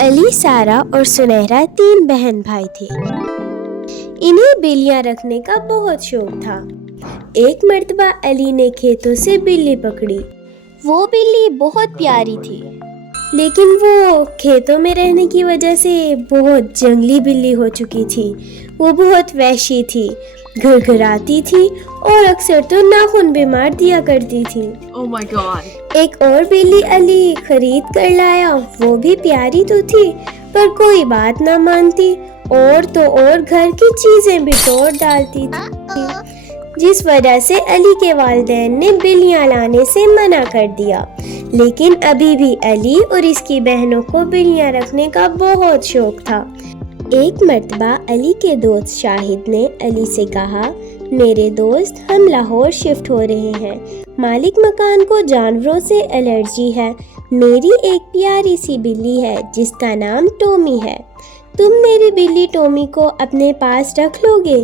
अली, सारा और सुनहरा 3 बहन भाई थे। इन्हें बिल्लियां रखने का बहुत शौक था। एक मर्तबा अली ने खेतों से बिल्ली पकड़ी। वो बिल्ली बहुत प्यारी थी, लेकिन वो खेतों में रहने की वजह से बहुत जंगली बिल्ली हो चुकी थी। वो बहुत वहशी थी, घरघराती थी और अक्सर तो नाखून भी मार दिया करती थी। Oh my God. एक और बिल्ली अली खरीद कर लाया। वो भी प्यारी तो थी, पर कोई बात ना मानती और तो और घर की चीजें भी तोड़ डालती थी, जिस वजह से अली के वालिदैन ने बिल्लियां लाने से मना कर दिया। लेकिन अभी भी अली और इसकी बहनों को बिल्लियां रखने का बहुत शौक था। एक मर्तबा अली के दोस्त शाहिद ने अली से कहा, मेरे दोस्त, हम लाहौर शिफ्ट हो रहे हैं। मालिक मकान को जानवरों से एलर्जी है। मेरी एक प्यारी सी बिल्ली है जिसका नाम टॉमी है। तुम मेरी बिल्ली टॉमी को अपने पास रख लोगे?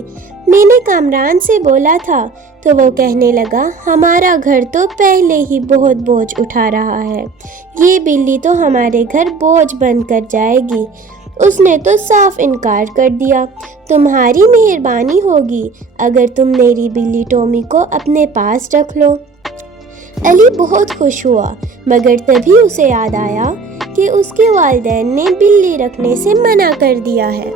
मैंने कामरान से बोला था तो वो कहने लगा, हमारा घर तो पहले ही बहुत बोझ उठा रहा है, ये बिल्ली तो हमारे घर बोझ बन कर जाएगी। उसने तो साफ इनकार कर दिया। तुम्हारी मेहरबानी होगी अगर तुम मेरी बिल्ली टॉमी को अपने पास रख लो। अली बहुत खुश हुआ, मगर तभी उसे याद आया कि उसके वालिदैन ने बिल्ली रखने से मना कर दिया है।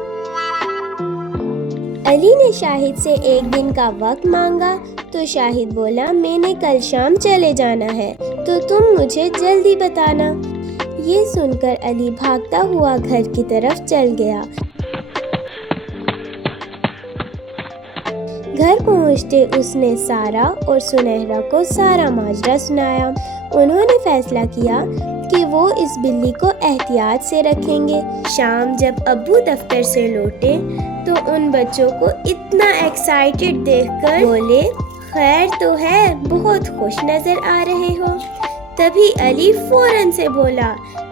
अली ने शाहिद से एक दिन का वक्त मांगा तो शाहिद बोला, मैंने कल शाम चले जाना है तो तुम मुझे जल्दी बताना। ये सुनकर अली भागता हुआ घर की तरफ चल गया। घर पहुंचते उसने सारा और सुनहरा को सारा माजरा सुनाया। उन्होंने फैसला किया कि वो इस बिल्ली को एहतियात से रखेंगे। शाम जब अब्बू दफ्तर से लौटे तो उन बच्चों को इतना एक्साइटेड देखकर बोले, खैर तो है, बहुत खुश नजर आ रहे हो। तभी अली फौरन से बोला,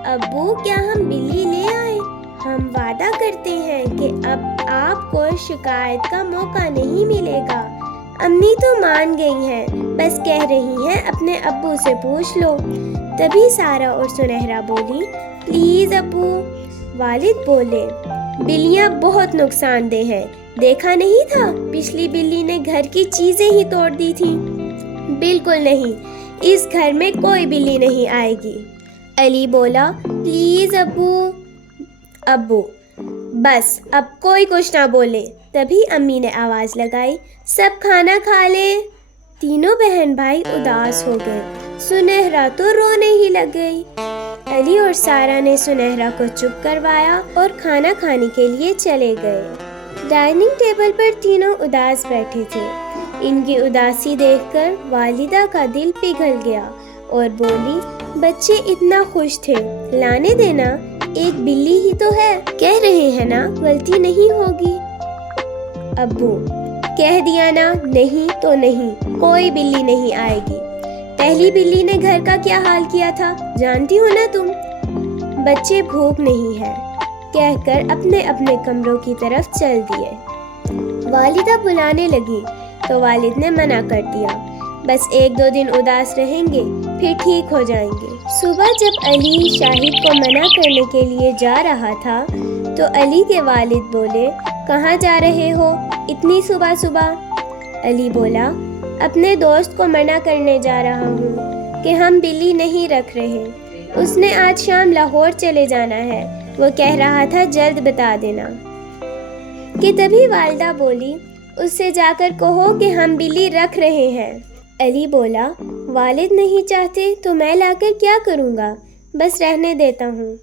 अब्बू, क्या हम बिल्ली ले आए? हम वादा करते हैं कि अब आपको शिकायत का मौका नहीं मिलेगा। अम्मी तो मान गई हैं, बस कह रही हैं अपने अब्बू से पूछ लो। तभी सारा और सुनहरा बोली, प्लीज अब्बू। वालिद बोले, बिल्लियां बहुत नुकसानदेह हैं, देखा नहीं था पिछली बिल्ली ने घर की चीजें ही तोड़ दी थी। बिल्कुल नहीं, इस घर में कोई बिल्ली नहीं आएगी। अली बोला, प्लीज अब्बू। अब्बू, बस अब कोई कुछ ना बोले। तभी अम्मी ने आवाज लगाई, सब खाना खा ले। तीनों बहन भाई उदास हो गए। सुनहरा तो रोने ही लग गई। अली और सारा ने सुनहरा को चुप करवाया और खाना खाने के लिए चले गए। डाइनिंग टेबल पर तीनों उदास बैठे थे। इनकी उदासी देखकर वालिदा का दिल पिघल गया और बोली, बच्चे इतना खुश थे, लाने देना, एक बिल्ली ही तो है, कह रहे हैं ना गलती नहीं होगी। अब्बू, कह दिया ना, नहीं तो नहीं, कोई बिल्ली नहीं आएगी। पहली बिल्ली ने घर का क्या हाल किया था, जानती हो ना तुम। बच्चे भूख नहीं है, कहकर अपने अपने कमरों की तरफ चल दिए। वालिदा बुलाने लगी तो वालिद ने मना कर दिया, बस 1-2 दिन उदास रहेंगे, फिर ठीक हो जाएंगे। सुबह जब अली शाहिद को मना करने के लिए जा रहा था तो अली के वालिद बोले, कहाँ जा रहे हो इतनी सुबह सुबह? अली बोला, अपने दोस्त को मना करने जा रहा हूँ कि हम बिल्ली नहीं रख रहे। उसने आज शाम लाहौर चले जाना है, वो कह रहा था जल्द बता देना। कि तभी वालिदा बोली, उससे जाकर कहो कि हम बिल्ली रख रहे हैं। अली बोला, वालिद नहीं चाहते तो मैं लाकर क्या करूँगा, बस रहने देता हूँ।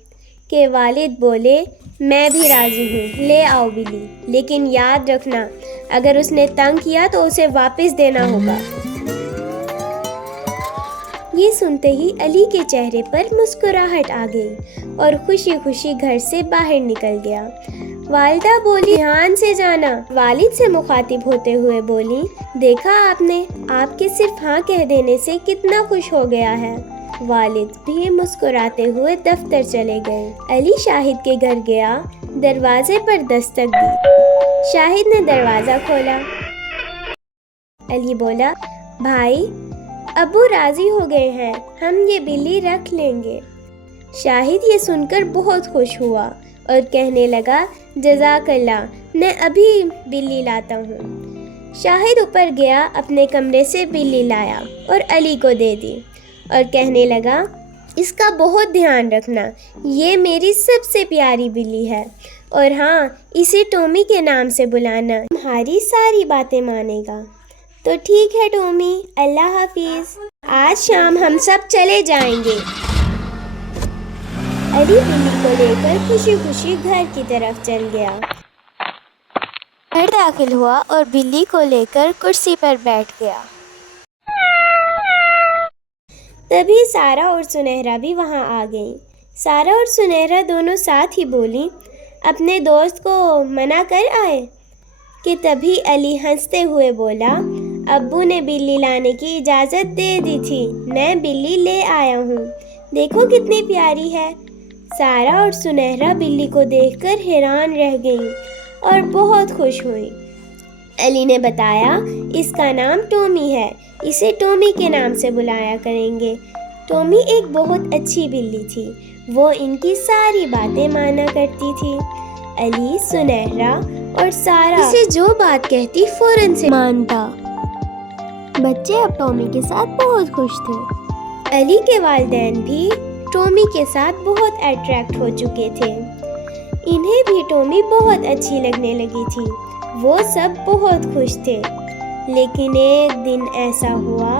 कि वालिद बोले, मैं भी राजी हूँ, ले आओ बिल्ली, लेकिन याद रखना अगर उसने तंग किया तो उसे वापस देना होगा। ये सुनते ही अली के चेहरे पर मुस्कुराहट आ गई और खुशी खुशी घर से बाहर निकल गया। वालिदा बोली, ध्यान से जाना। वालिद से मुखातिब होते हुए बोली, देखा आपने, आपके सिर्फ हाँ कह देने से कितना खुश हो गया है। वालिद भी मुस्कुराते हुए दफ्तर चले गए। अली शाहिद के घर गया, दरवाजे पर दस्तक दी। शाहिद ने दरवाजा खोला। अली बोला, भाई, अब्बू राजी हो गए हैं, हम ये बिल्ली रख लेंगे। شاہد یہ سن کر بہت خوش ہوا اور کہنے لگا جزاک اللہ، میں ابھی بلی لاتا ہوں۔ شاہد اوپر گیا، اپنے کمرے سے بلی لایا اور علی کو دے دی اور کہنے لگا اس کا بہت دھیان رکھنا، یہ میری سب سے پیاری بلی ہے، اور ہاں اسے ٹومی کے نام سے بلانا، تمہاری ساری باتیں مانے گا۔ تو ٹھیک ہے ٹومی، اللہ حافظ، آج شام ہم سب چلے جائیں گے۔ علی بلی کو لے کر خوشی خوشی گھر کی طرف چل گیا۔ گھر داخل ہوا اور بلی کو لے کر کرسی پر بیٹھ گیا۔ تبھی سارا اور سنہرا بھی وہاں آ گئیں۔ سارا اور سنہرا دونوں ساتھ ہی بولیں، اپنے دوست کو منع کر آئے کہ تبھی علی ہنستے ہوئے بولا، ابو نے بلی لانے کی اجازت دے دی تھی، میں بلی لے آیا ہوں، دیکھو کتنی پیاری ہے۔ سارا اور سنہرا بلی کو دیکھ کر حیران رہ گئیں اور بہت خوش ہوئیں۔ علی نے بتایا اس کا نام ٹومی ہے، اسے ٹومی کے نام سے بلایا کریں گے۔ ٹومی ایک بہت اچھی بلی تھی، وہ ان کی ساری باتیں مانا کرتی تھی۔ علی، سنہرا اور سارا اسے جو بات کہتی فوراً سے مانتا۔ بچے اب ٹومی کے ساتھ بہت خوش تھے۔ علی کے والدین بھی ٹومی کے ساتھ بہت اٹریکٹ ہو چکے تھے، انہیں بھی ٹومی بہت اچھی لگنے لگی تھی، وہ سب بہت خوش تھے۔ لیکن ایک دن ایسا ہوا،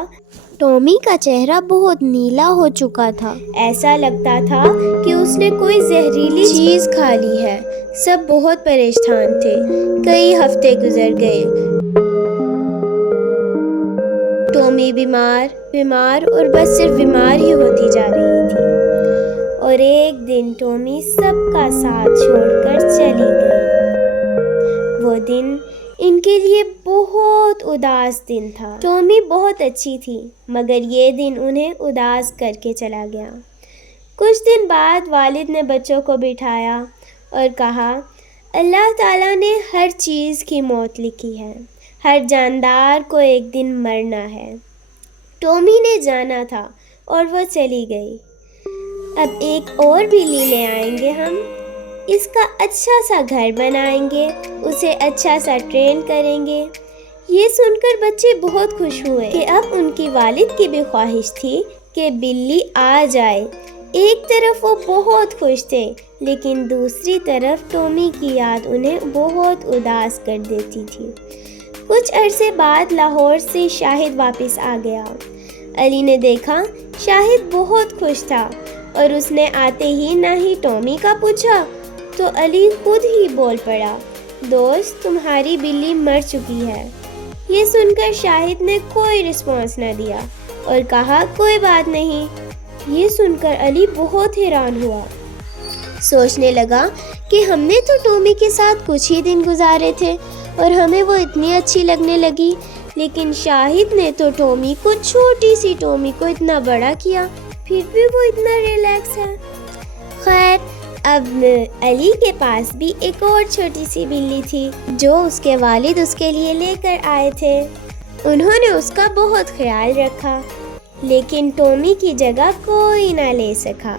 ٹومی کا چہرہ بہت نیلا ہو چکا تھا، ایسا لگتا تھا کہ اس نے کوئی زہریلی چیز کھا لی ہے۔ سب بہت پریشان تھے، کئی ہفتے گزر گئے، ٹومی بیمار اور بس صرف بیمار ہی ہوتی جا رہی تھی۔ اور ایک دن ٹومی سب کا ساتھ چھوڑ کر چلی گئی۔ وہ دن ان کے لیے بہت اداس دن تھا۔ ٹومی بہت اچھی تھی، مگر یہ دن انہیں اداس کر کے چلا گیا۔ کچھ دن بعد والد نے بچوں کو بٹھایا اور کہا، اللہ تعالیٰ نے ہر چیز کی موت لکھی ہے، ہر جاندار کو ایک دن مرنا ہے۔ ٹومی نے جانا تھا اور وہ چلی گئی۔ اب ایک اور بلی لے آئیں گے ہم، اس کا اچھا سا گھر بنائیں گے، اسے اچھا سا ٹرین کریں گے۔ یہ سن کر بچے بہت خوش ہوئے کہ اب ان کی والد کی بھی خواہش تھی کہ بلی آ جائے۔ ایک طرف وہ بہت خوش تھے، لیکن دوسری طرف ٹومی کی یاد انہیں بہت اداس کر دیتی تھی۔ کچھ عرصے بعد لاہور سے شاہد واپس آ گیا۔ علی نے دیکھا شاہد بہت خوش تھا اور اس نے آتے ہی نہ ہی ٹومی کا پوچھا تو علی خود ہی بول پڑا، دوست تمہاری بلی مر چکی ہے۔ یہ سن کر شاہد نے کوئی رسپانس نہ دیا اور کہا کوئی بات نہیں۔ یہ سن کر علی بہت حیران ہوا، سوچنے لگا کہ ہم نے تو ٹومی کے ساتھ کچھ ہی دن گزارے تھے اور ہمیں وہ اتنی اچھی لگنے لگی، لیکن شاہد نے تو ٹومی کو، چھوٹی سی ٹومی کو اتنا بڑا کیا، پھر بھی وہ اتنا ریلیکس ہے۔ خیر، اب علی کے پاس بھی ایک اور چھوٹی سی بلی تھی جو اس کے والد اس کے لیے لے کر آئے تھے۔ انہوں نے اس کا بہت خیال رکھا، لیکن ٹومی کی جگہ کوئی نہ لے سکا۔